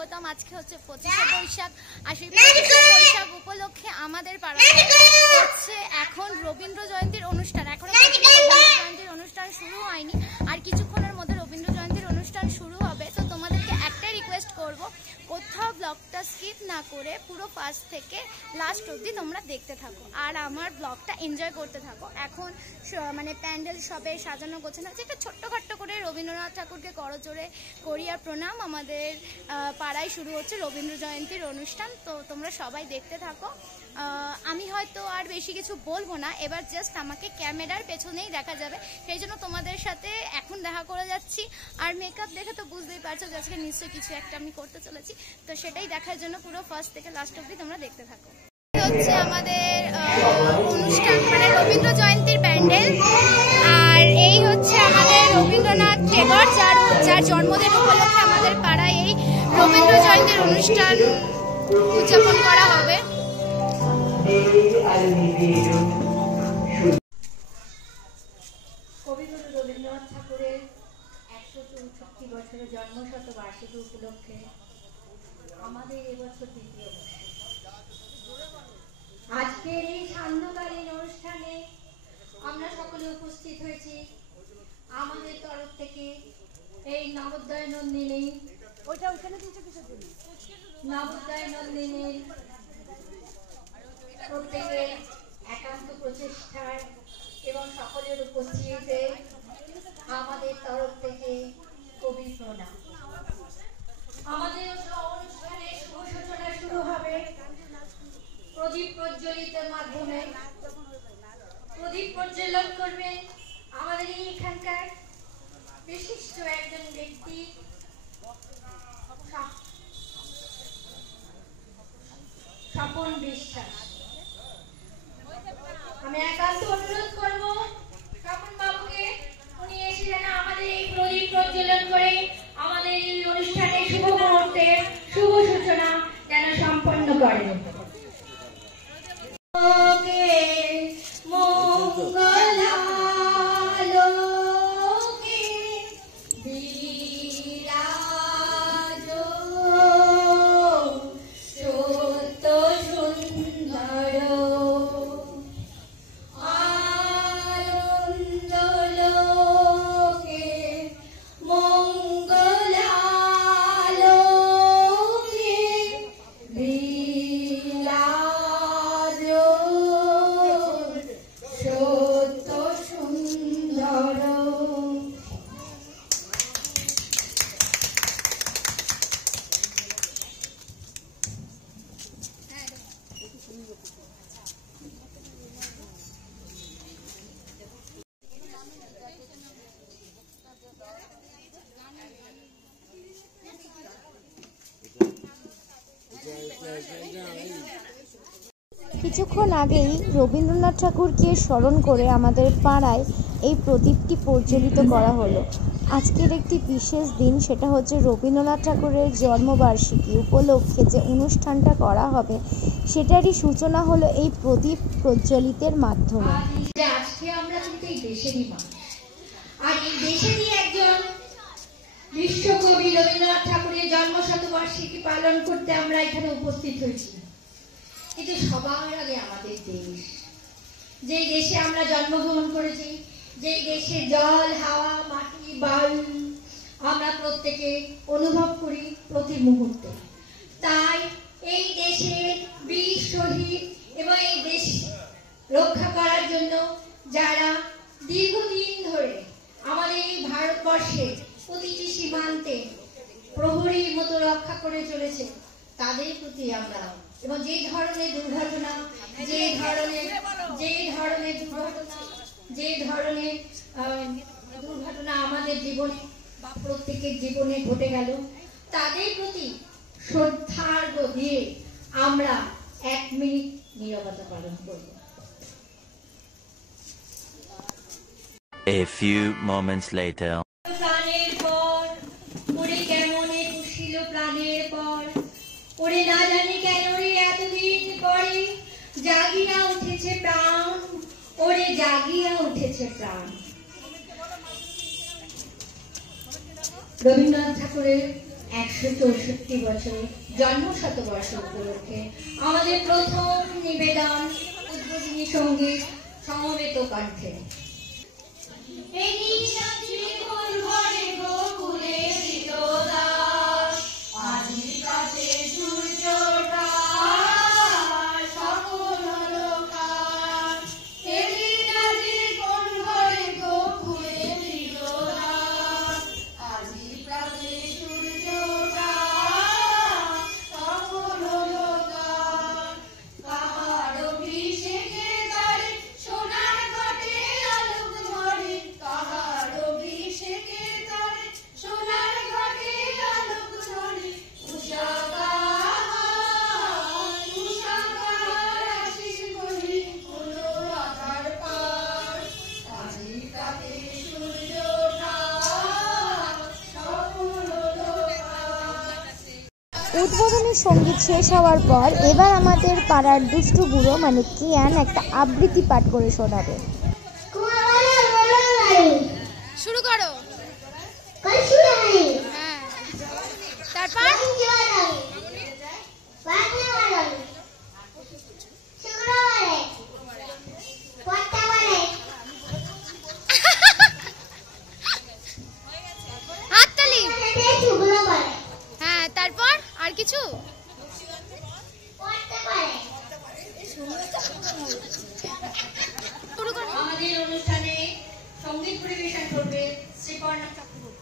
স্বাগতম। আজকে হচ্ছে 25শে বৈশাখ, আর সেই 25শে বৈশাখ উপলক্ষে আমাদের পাড়াতে হচ্ছে এখন রবীন্দ্র জয়ন্তীর অনুষ্ঠান। এখনো রবীন্দ্র জয়ন্তীর অনুষ্ঠান শুরু হয়নি, আর কিছুক্ষণের মধ্যে রবীন্দ্র জয়ন্তীর অনুষ্ঠান শুরু হবে। তো তোমাদেরকে একটাই রিকোয়েস্ট করব, কোথাও ব্লগটা স্কিপ না করে পুরো ফার্স্ট থেকে লাস্ট অবধি তোমরা দেখতে থাকো আর আমার ব্লগটা এনজয় করতে থাকো। এখন মানে প্যান্ডেল সবে সাজানো গোছানো হচ্ছে, একটা ছোট্টখাট্ট করে রবীন্দ্রনাথ ঠাকুরকে করজোড়ে করিয়া প্রণাম। আমাদের পাড়ায় শুরু হচ্ছে রবীন্দ্র জয়ন্তীর অনুষ্ঠান, তো তোমরা সবাই দেখতে থাকো। আমি হয়তো আর বেশি কিছু বলবো না, এবার জাস্ট আমাকে ক্যামেরার পেছনেই দেখা যাবে, সেই জন্য তোমাদের সাথে এখন দেখা করে যাচ্ছি। আর মেকআপ দেখে তো বুঝতেই পারছো যে আজকে নিশ্চয়ই কিছু একটা আমি করতে চলেছি, তো সেটাই দেখার জন্য পুরো ফার্স্ট থেকে লাস্ট অবধি তোমরা দেখতে থাকো। হচ্ছে আমাদের অনুষ্ঠান মানে রবীন্দ্র জয়ন্তীর প্যান্ডেল, আর এই হচ্ছে আমাদের রবীন্দ্রনাথ টেগর, যার জন্মদিন উপলক্ষে আমাদের পাড়ায় এই রবীন্দ্র জয়ন্তীর অনুষ্ঠান উদযাপন করা হবে। কবিগুরু রবীন্দ্রনাথ ঠাকুরের 164 বছরের জন্মশতবার্ষিকী উপলক্ষে আমাদের এবছর দ্বিতীয় বর্ষ। আজকের এই সান্ধ্যকালীন অনুষ্ঠানে আমরা সকলে উপস্থিত হয়েছি আমাদের তরফ থেকে এই নবোদয় নন্দিনী প্রত্যেকের একান্ত প্রচেষ্টায় এবং সকলের উপস্থিতিতে আমাদের তরফ থেকে কবি প্রণাম। আমাদের অনুষ্ঠানে শুভ সূচনা শুরু হবে প্রদীপ প্রজ্বলিতের মাধ্যমে। প্রদীপ প্রজ্বলন করবেন আমাদের এখানকার বিশিষ্ট একজন ব্যক্তি স্বপন বিশ্বাস। আমি একান্ত অনুরোধ করব স্বপন বাবুকে, উনি এসে যেন আমাদের এই প্রদীপ প্রজ্বলন করে আমাদের এই অনুষ্ঠানের শুভ মুহূর্তের শুভ সূচনা যেন সম্পন্ন করেন। কিছুক্ষণ আগেই রবীন্দ্রনাথ ঠাকুরকে স্মরণ করে আমাদের পাড়ায় এই প্রদীপটি প্রজ্বলিত করা হলো। আজকের একটি বিশেষ দিন, সেটা হচ্ছে রবীন্দ্রনাথ ঠাকুরের জন্মবার্ষিকী উপলক্ষে যে অনুষ্ঠানটা করা হবে সেটারই সূচনা হলো এই প্রদীপ প্রজ্বলিতের মাধ্যমে। আজকে আমরা কিন্তু এই দেশেরই মানুষ, আর এই দেশেরই একজন বিশ্বকবি রবীন্দ্রনাথ ঠাকুরের জন্মশতবার্ষিকী পালন করতে আমরা এখানে উপস্থিত হয়েছি। কিন্তু সবার আগে আমাদের দেশ, যেই দেশে আমরা জন্মগ্রহণ করেছি, যেই দেশে জল, হাওয়া, মাটি, বায়ু আমরা প্রত্যেকে অনুভব করি প্রতি মুহূর্তে। তাই এই দেশের বীর শহীদ এবং এই দেশ রক্ষা করার জন্য যারা দীর্ঘদিন ধরে আমাদের এই ভারতবর্ষের প্রতিটি সীমান্তে প্রহরীর মতো রক্ষা করে চলেছে, তাদের প্রতি আমরা এবং যে ধরনের দুর্ঘটনা আমাদের জীবনে বা প্রত্যেকের জীবনে ঘটে গেল, তাদের প্রতি শ্রদ্ধার্ঘ দিয়ে আমরা 1 মিনিট নীরবতা পালন করব। A few moments later. প্রাণের পর ওরে কেমনে পুষিল প্রাণের পর, ওরে না জানি কেন রে এতদিন পরে জাগিয়া উঠেছে প্রাণ, ওরে জাগিয়া উঠেছে প্রাণ। রবীন্দ্রনাথ ঠাকুরের 164 বছর জন্ম শতবর্ষ উপলক্ষে আমাদের প্রথম নিবেদন উদ্বোধনী সঙ্গীত সমবেত কণ্ঠে। উদ্বোধনী সঙ্গীত শেষ হওয়ার পর এবার আমাদের পাড়ার দুষ্টু বুড়ো মানে কিয়ান একটা আবৃত্তি পাঠ করে শোনাবে। শুরু করো। হ্যাঁ, তারপর হাততালি। হ্যাঁ, তারপর আর কিছু শুরু করো। আমাদের অনুষ্ঠানে সঙ্গীত পরিবেশন করবে শ্রীকর্ণা ঠাকুর।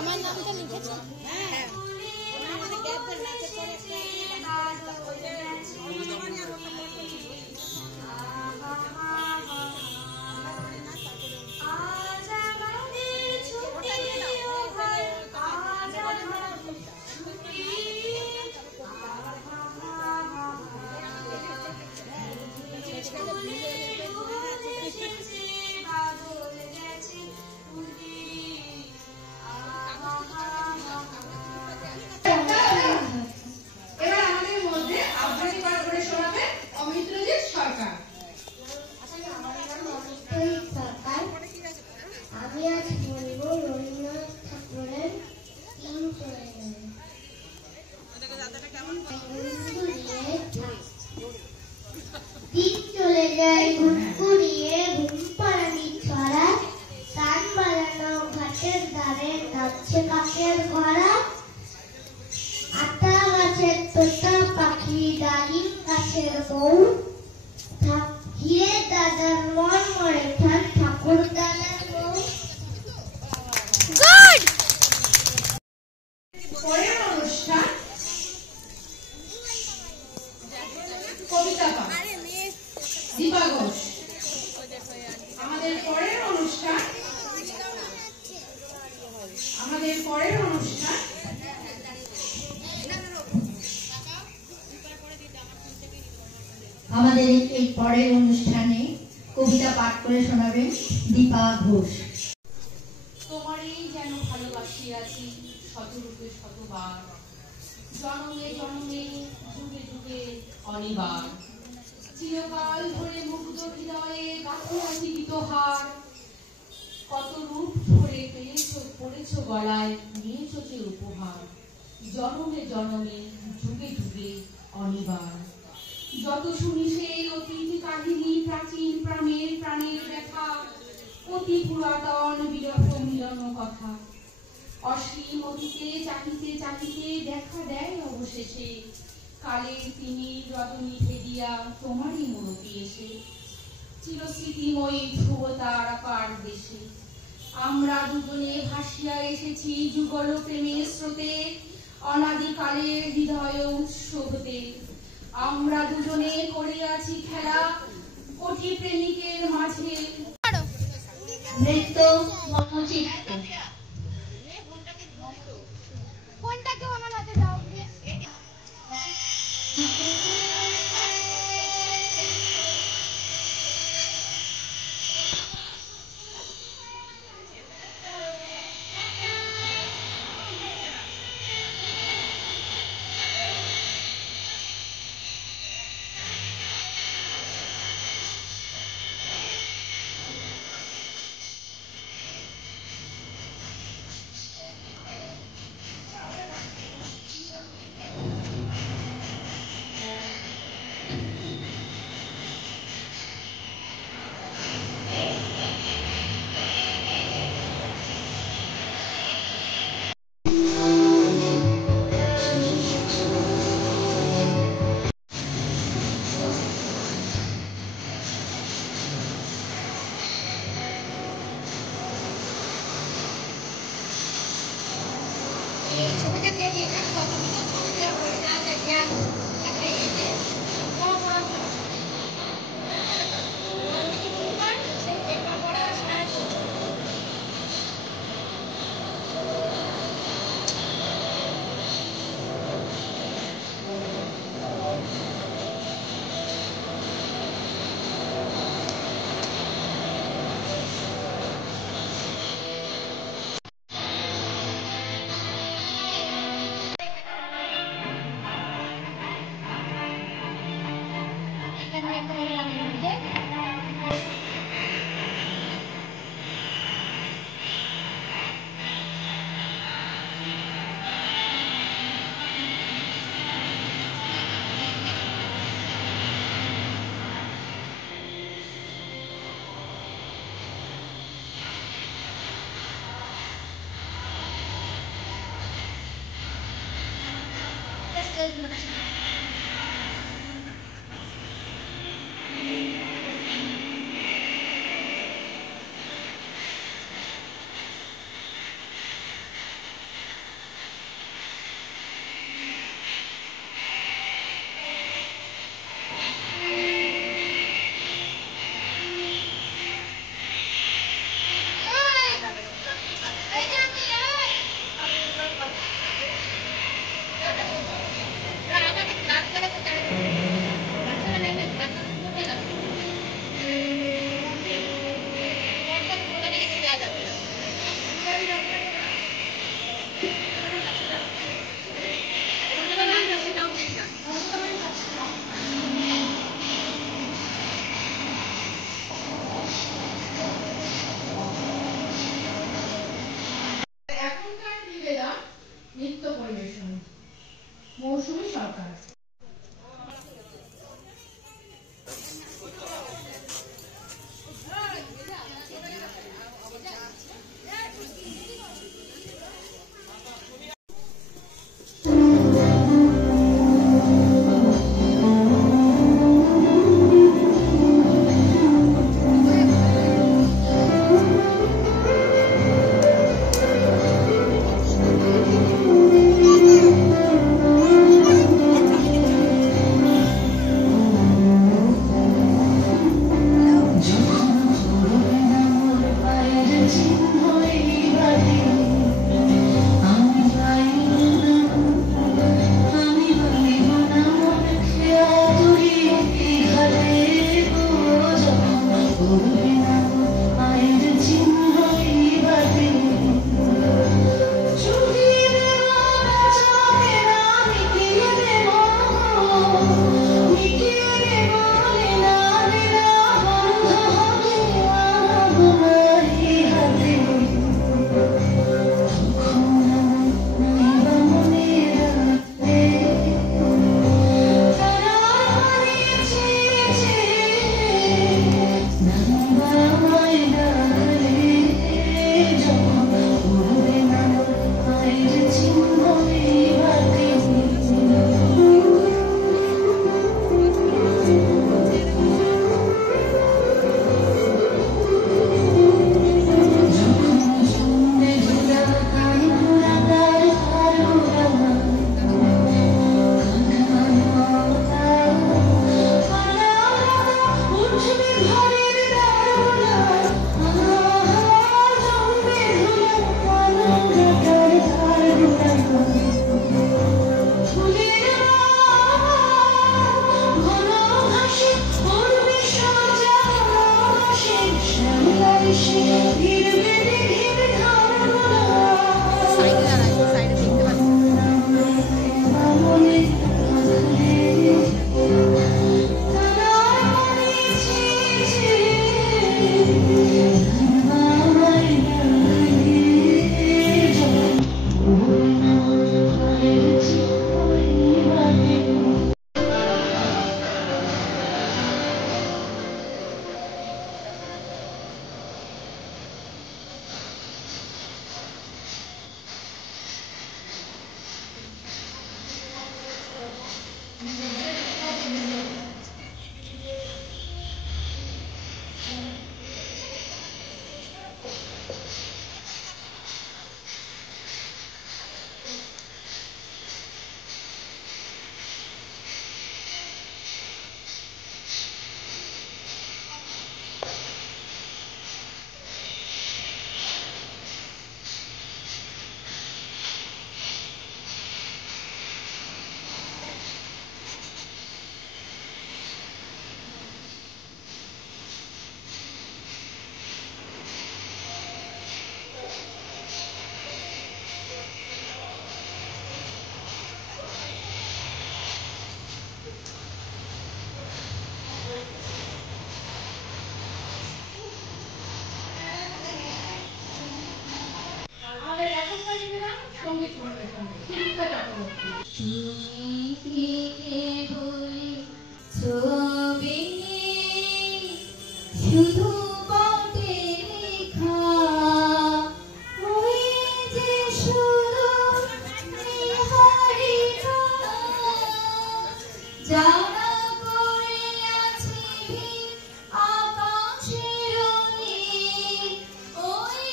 আমার নামটা লিখেছি। কবিতা পাঠ দীপা ঘোষ। আমাদের পরের অনুষ্ঠান আমাদের এই পরের অনুষ্ঠানে কবিতা পাঠ করে শোনাবেন দীপা ঘোষ। তোমারই যেন ভালোবাসিয়াছি শতরূপে শতবার, জনমে জনমে যুগে যুগে অনিবার, চিরকাল ধরে মুগ্ধ হৃদয়ে গাথিয়াছি গীতহার, কত রূপ ধরে পড়েছ গলায় নিয়েছ যে উপহার, জনমে জনমে যুগে যুগে অনিবার। যত শুনি সেই অতীত কাহিনী, প্রাচীন প্রাণের ব্যথা, অতি পুরাতন বিরহ মিলন কথা, অসীম অতীতে চাহিতে চাহিতে দেখা দেয় অবশেষে কালের তিনি রজনী ভেদিয়া তোমারই মূরতি এসে, চিরস্মৃতিময়ী ধ্রুবতার আকার দেশে আমরা দুজনে ভাসিয়া এসেছি যুগল প্রেমের স্রোতে, অনাদিকালের হৃদয় উৎস হতে আমরা দুজনে করিয়াছি খেলা কোটি প্রেমিকের মাঝে। নৃত্য মনোচিত্ত ফোনটাকে আমার হাতে দাও। সঙ্গীত পরিবেশন সুচিত্রা চক্রবর্তী। শুধু পথে লেখা ওই যে শুধু নিহারিকা যারা করে আছে আকাশের নীল ওই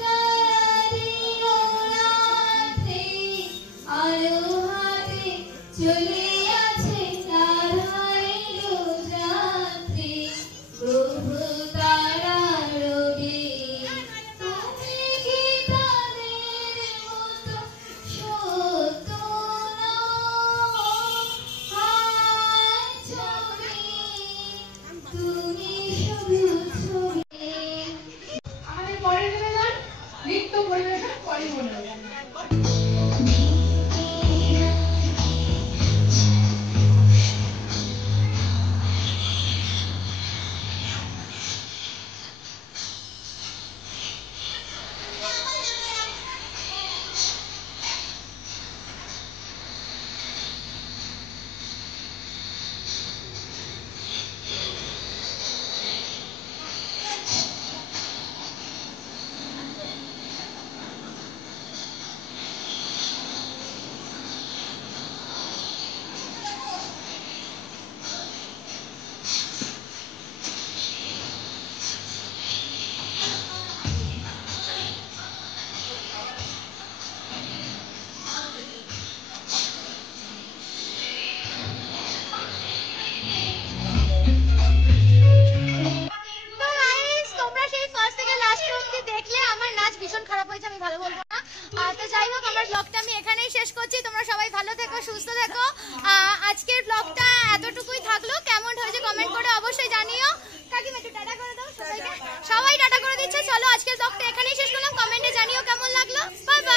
যারা দিন রাতে আলো হাতে চলে আছে তারাইলো যাত্রী প্রভু তারার রোদে তুমি কি তাদের মতো সত্য হায় ছবি তুমি শুধু ছবি। আমাদের পরের নিবেদন নৃত্য পরিবেশন করে মনোরঞ্জন। তোমরা সেই ফার্স্ট থেকে লাস্ট অবধি দেখলে আমার নাচ ভীষণ খারাপ হয়েছে, আমি ভালো বলবো না। তো যাই হোক, আমার ব্লগটা আমি এখানেই শেষ করছি। তোমরা সবাই ভালো থেকো, সুস্থ থেকো। আজকের ব্লগটা এতটুকুই থাকলো। কেমন হয়েছে কমেন্ট করে অবশ্যই জানিও। কাকিমা একটু টাটা করে দাও সবাইকে। সবাই টাটা করে দিচ্ছে। চলো, আজকের ব্লগটা এখানেই শেষ করলাম। কমেন্টে জানিও কেমন লাগলো। Bye bye.